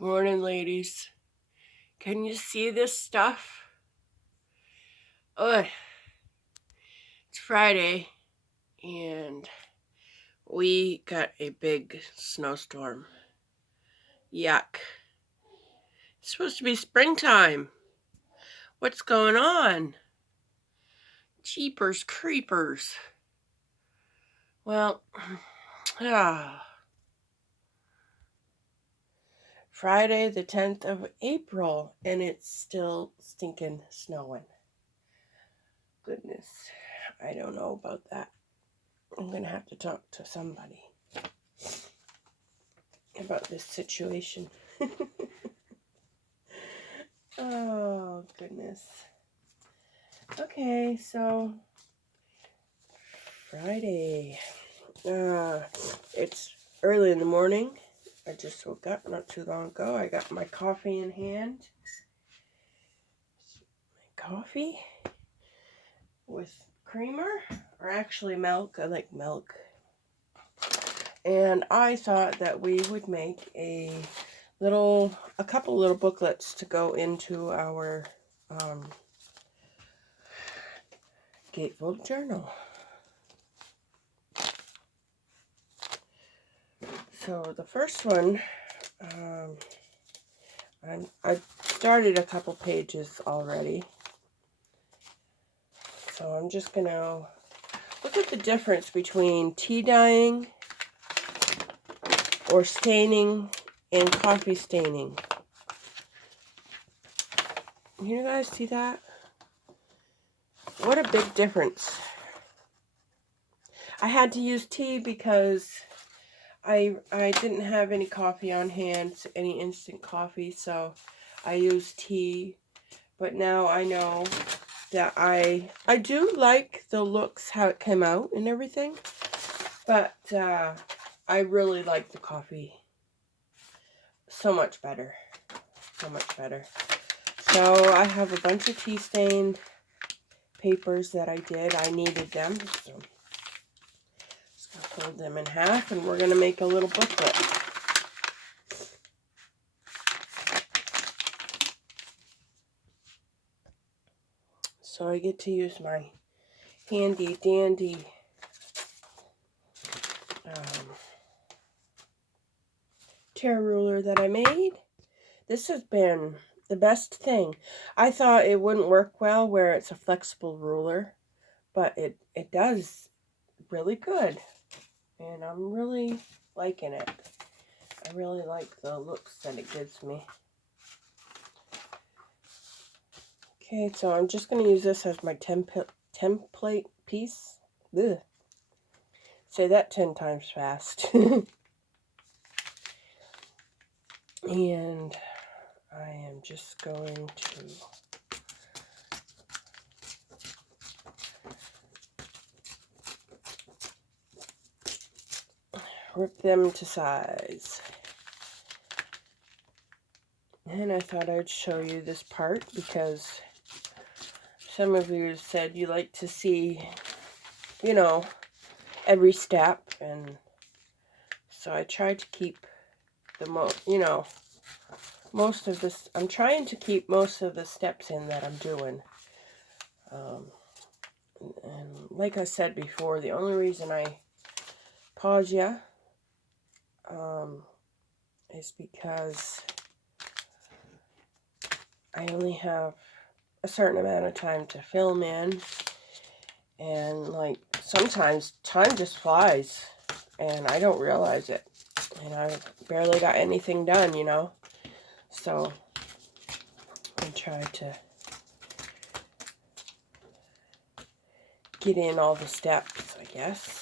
Morning, ladies. Can you see this stuff? Oh, it's Friday, and we got a big snowstorm. Yuck. It's supposed to be springtime. What's going on? Jeepers creepers. Well, Friday the 10th of April, and it's still stinking snowing. Goodness, I don't know about that. I'm going to have to talk to somebody about this situation. Oh, goodness. Okay, so Friday. It's early in the morning. I just woke up not too long ago. I got my coffee in hand. My coffee with creamer, or actually milk. I like milk. And I thought that we would make a couple little booklets to go into our gatefold journal. So the first one, I started a couple pages already. So I'm just going to look at the difference between tea dyeing or staining and coffee staining. You guys see that? What a big difference. I had to use tea because I didn't have any coffee on hand, any instant coffee, so I used tea. But now I know that I do like the looks, how it came out and everything, but I really like the coffee so much better. So I have a bunch of tea stained papers that I did. I needed them, so just gonna fold them in half, and we're gonna make a little booklet. So I get to use my handy dandy tear ruler that I made. This has been the best thing. I thought it wouldn't work well where it's a flexible ruler, but it does really good, and I'm really liking it. I really like the looks that it gives me. Okay, so I'm just going to use this as my template piece. Ugh. Say that 10 times fast. And I am just going to rip them to size. And I thought I'd show you this part because some of you said you like to see, every step, and so I tried to keep most of this. I'm trying to keep most of the steps in that I'm doing. And like I said before, the only reason I pause you is because I only have a certain amount of time to film in, and like sometimes time just flies and I don't realize it, and I barely got anything done, so I try to get in all the steps, I guess.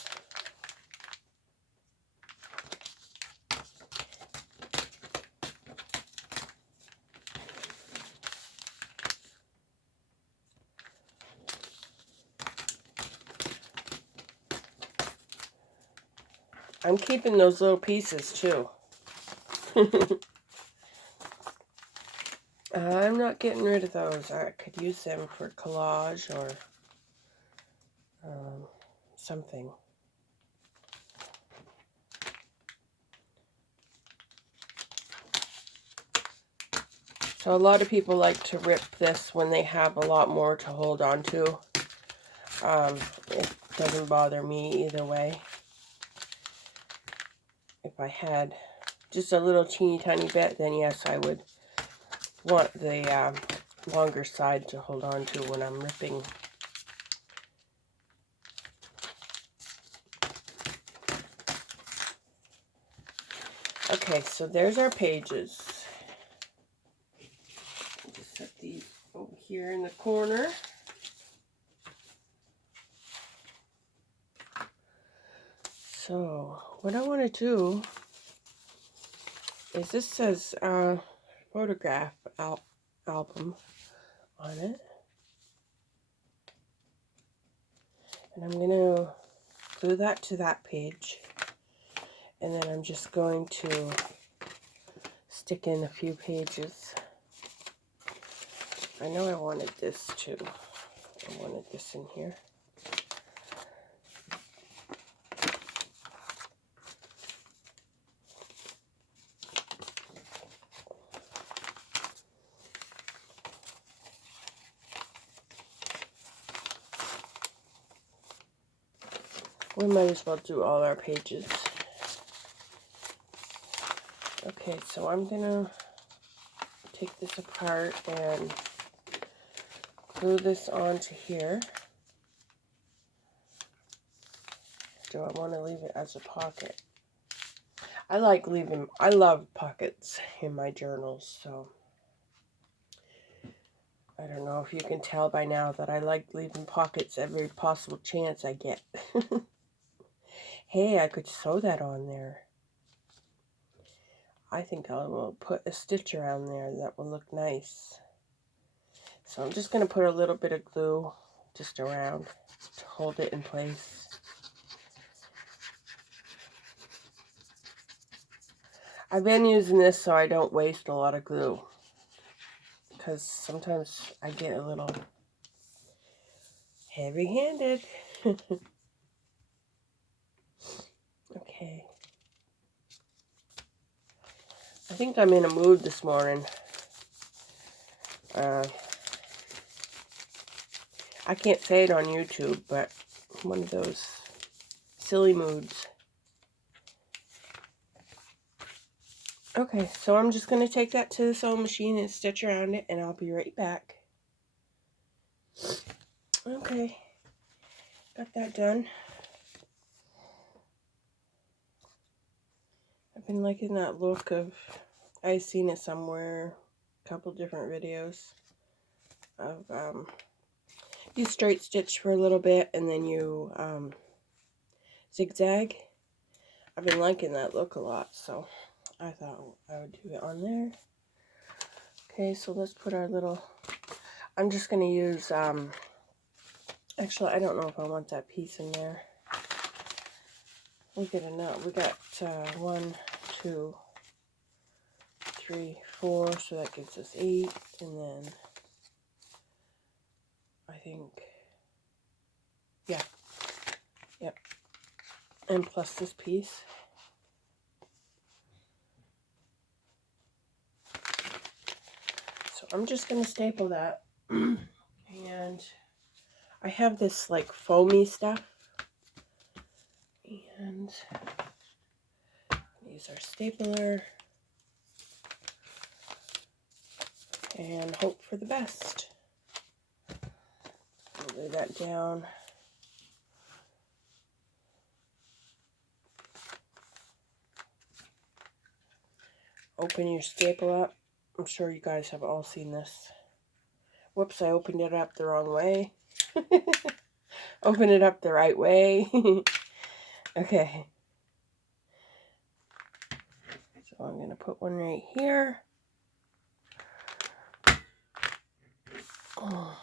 I'm keeping those little pieces too. I'm not getting rid of those. I could use them for collage or something. So a lot of people like to rip this when they have a lot more to hold on to. It doesn't bother me either way. If I had just a little teeny tiny bit, then yes, I would want the longer side to hold on to when I'm ripping. Okay, so there's our pages. Just set these over here in the corner. So what I want to do is, this says photograph album on it. And I'm going to glue that to that page. And then I'm just going to stick in a few pages. I know I wanted this too. I wanted this in here. We might as well do all our pages. Okay, so I'm gonna take this apart and glue this onto here. Do I want to leave it as a pocket? I love pockets in my journals, so I don't know if you can tell by now that I like leaving pockets every possible chance I get. Hey, I could sew that on there. I think I will put a stitch around there that will look nice. So I'm just going to put a little bit of glue just around to hold it in place. I've been using this so I don't waste a lot of glue, because sometimes I get a little heavy-handed. Okay. I think I'm in a mood this morning. I can't say it on YouTube, but one of those silly moods. Okay, so I'm just going to take that to the sewing machine and stitch around it, and I'll be right back. Okay, got that done. I've been liking that look of, I've seen it somewhere, a couple different videos of, you straight stitch for a little bit and then you zigzag. I've been liking that look a lot, so I thought I would do it on there. Okay, so let's put our little, I'm just going to use, actually I don't know if I want that piece in there. We'll get enough. We got 1, 2, 3, 4, so that gives us 8, and then I think, yeah, yep, and plus this piece. So I'm just going to staple that, and I have this like foamy stuff, and use our stapler, and hope for the best. Lay that down. Open your staple up. I'm sure you guys have all seen this. Whoops, I opened it up the wrong way. Open it up the right way. Okay. So I'm going to put one right here. Oh,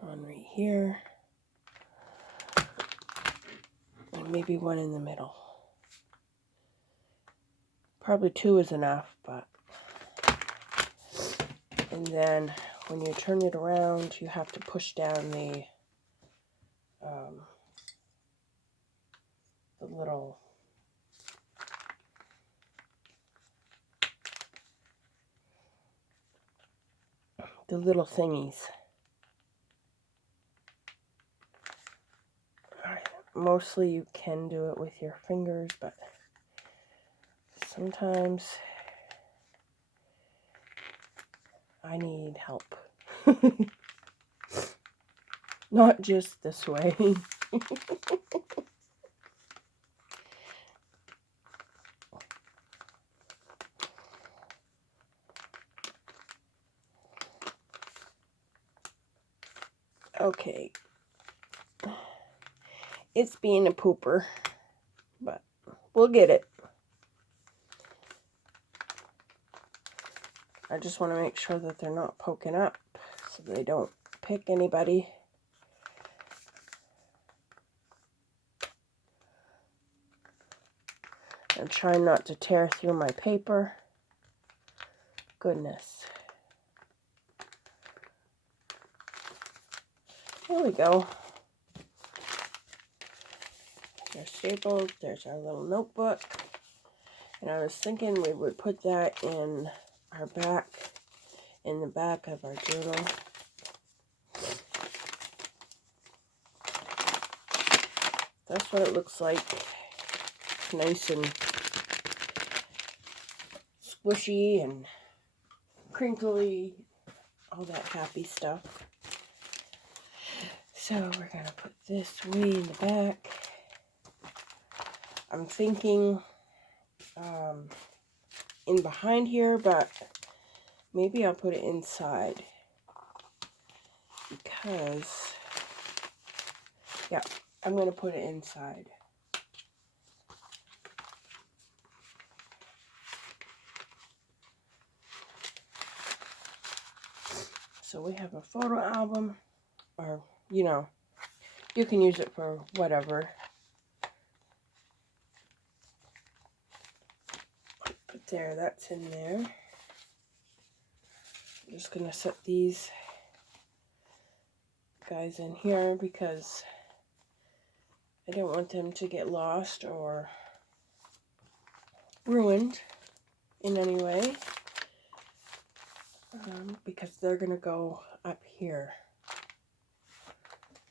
one right here. And maybe one in the middle. Probably 2 is enough, but... And then when you turn it around, you have to push down the little the little thingies. Mostly you can do it with your fingers, but sometimes I need help. Not just this way. Okay. It's being a pooper, but we'll get it. I just want to make sure that they're not poking up so they don't pick anybody. I'm trying not to tear through my paper. Goodness. There we go. They're stapled. There's our little notebook. And I was thinking we would put that in our back, in the back of our journal. That's what it looks like. Nice and squishy and crinkly, all that happy stuff. So we're going to put this way in the back. I'm thinking in behind here, but maybe I'll put it inside because, yeah, I'm going to put it inside. So we have a photo album, or, you know, you can use it for whatever. But there, that's in there. I'm just going to set these guys in here because I don't want them to get lost or ruined in any way. Because they're going to go up here.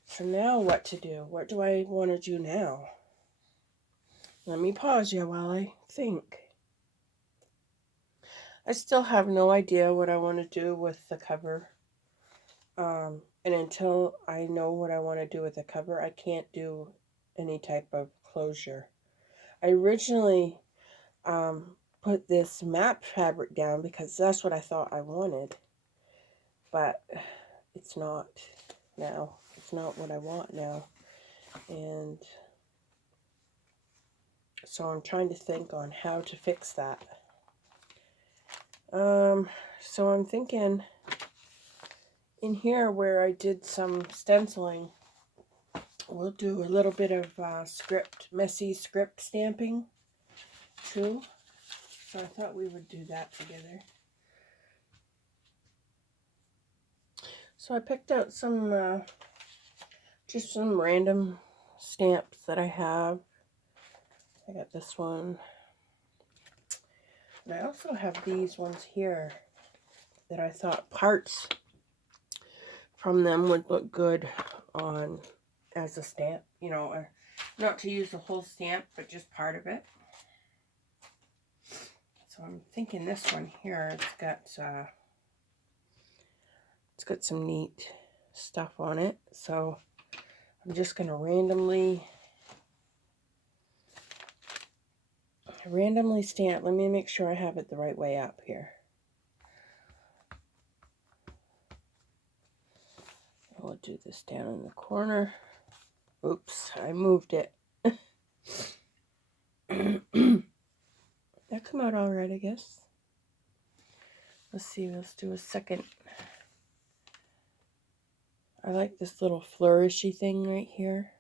So now what to do? What do I want to do now? Let me pause you while I think. I still have no idea what I want to do with the cover. And until I know what I want to do with the cover, I can't do any type of closure. I originally put this map fabric down because that's what I thought I wanted. But it's not now. It's not what I want now. And so I'm trying to think on how to fix that. So I'm thinking in here where I did some stenciling, we'll do a little bit of messy script stamping too. So I thought we would do that together. So I picked out some, just some random stamps that I have. I got this one. And I also have these ones here that I thought parts from them would look good on as a stamp, you know, or not to use the whole stamp, but just part of it. So I'm thinking this one here, it's got some neat stuff on it. So I'm just going to randomly stamp. Let me make sure I have it the right way up here. I'll do this down in the corner. Oops, I moved it. That come out all right, I guess. Let's see, let's do a second. I like this little flourishy thing right here.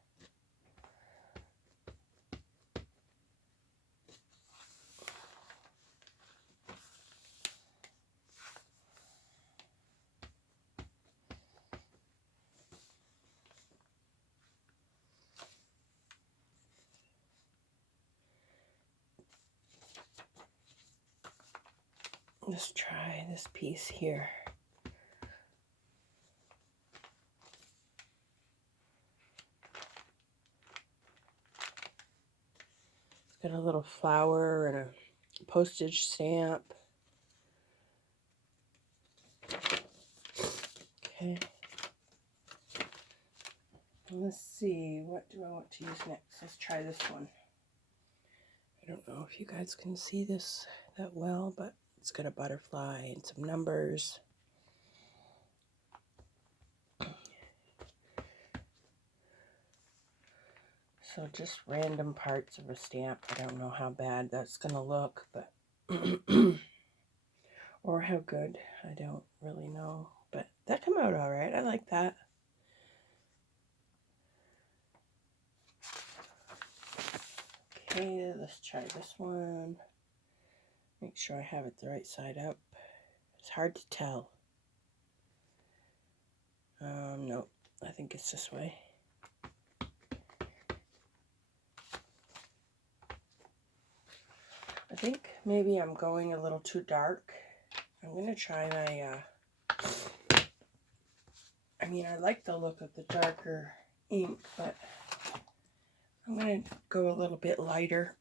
Let's try this piece here. got a little flower and a postage stamp. Okay. Let's see, what do I want to use next? Let's try this one. I don't know if you guys can see this that well, but it's got a butterfly and some numbers. So just random parts of a stamp. I don't know how bad that's going to look, but or how good. I don't really know, but that came out all right. I like that. Okay, let's try this one. Make sure I have it the right side up. It's hard to tell. No, I think it's this way. I think maybe I'm going a little too dark. I'm going to try my, I mean, I like the look of the darker ink, but I'm going to go a little bit lighter.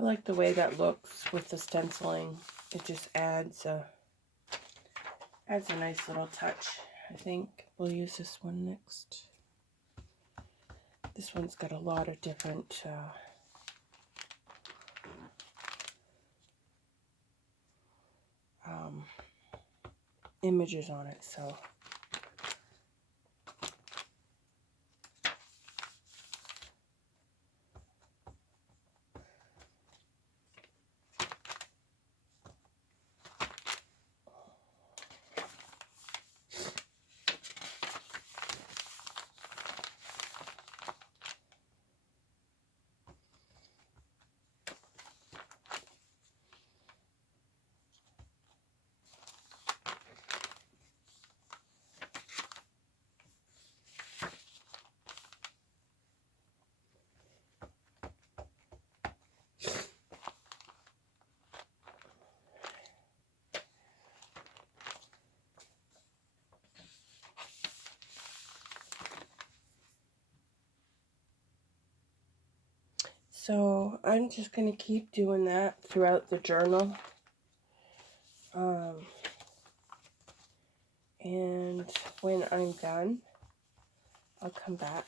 I like the way that looks with the stenciling. It just adds a nice little touch. I think we'll use this one next. This one's got a lot of different images on it, so I'm just going to keep doing that throughout the journal. And when I'm done, I'll come back.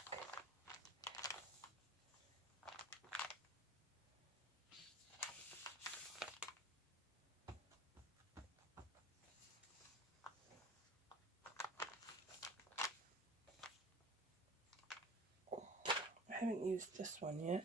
I haven't used this one yet.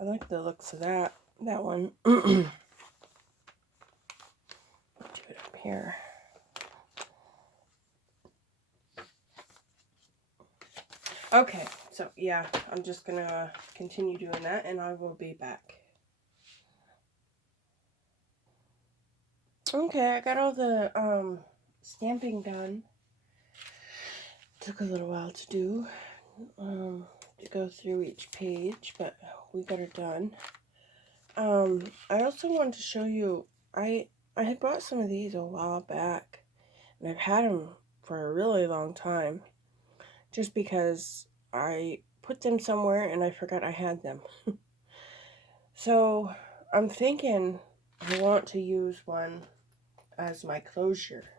I like the looks of that one. Do it up here. Okay, so yeah, I'm just gonna continue doing that and I will be back. Okay, I got all the stamping done. Took a little while to do, to go through each page, but we got it done. I also wanted to show you, I had bought some of these a while back, and I've had them for a really long time, just because I put them somewhere and I forgot I had them. So I'm thinking I want to use one as my closure.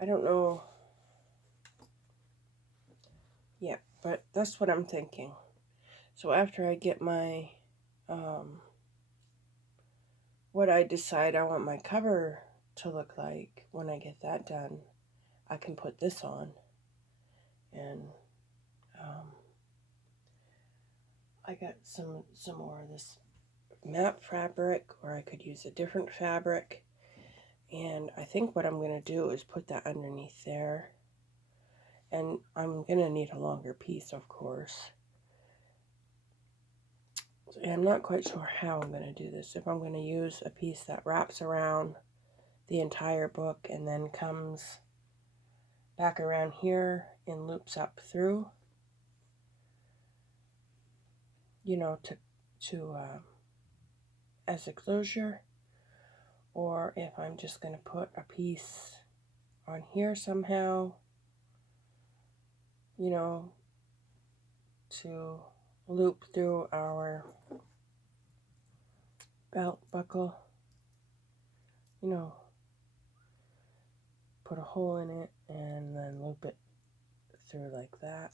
I don't know. Yeah, but that's what I'm thinking. So after I get my, what I decide I want my cover to look like, when I get that done, I can put this on. And I got some more of this matte fabric, or I could use a different fabric. And I think what I'm going to do is put that underneath there. And I'm going to need a longer piece, of course. And I'm not quite sure how I'm going to do this. If I'm going to use a piece that wraps around the entire book and then comes back around here and loops up through, you know, to as a closure, or if I'm just going to put a piece on here somehow, you know, to loop through our belt buckle, you know, put a hole in it and then loop it through like that.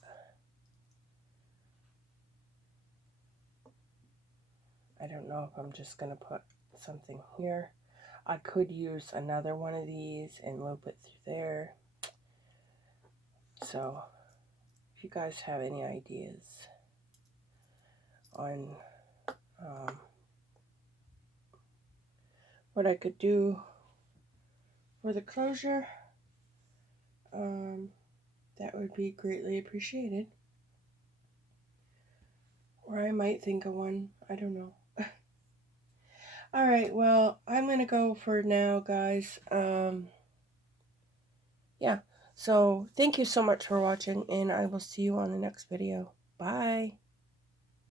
I don't know if I'm just going to put something here. I could use another one of these and loop it through there. So if you guys have any ideas on what I could do for the closure, that would be greatly appreciated. Or I might think of one. I don't know. Alright, well, I'm going to go for now, guys. Yeah. So, thank you so much for watching, and I will see you on the next video. Bye.